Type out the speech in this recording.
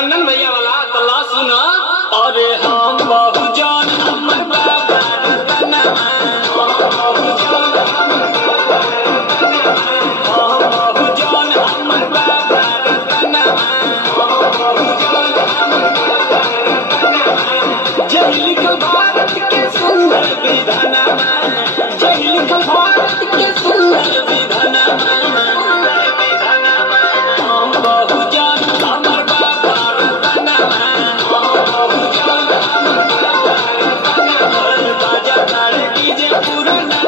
टंडन भैया वाला तल्ला सुना। अरे हम बहुजन हमर बाबा रतनव, हम बहुजन हमर बाबा रतनव, हम बहुजन हमर बाबा रतनव, हम बहुजन हमर बाबा रतनव। जय लिखल भारत के सुंदर विधानवा, जय लिखल भारत के सुंदर विधानवा। हम बहुजन हमर बाबा रतनव, हम बहुजन हमर बाबा रतनव। बाजा तारे डीजे पुराना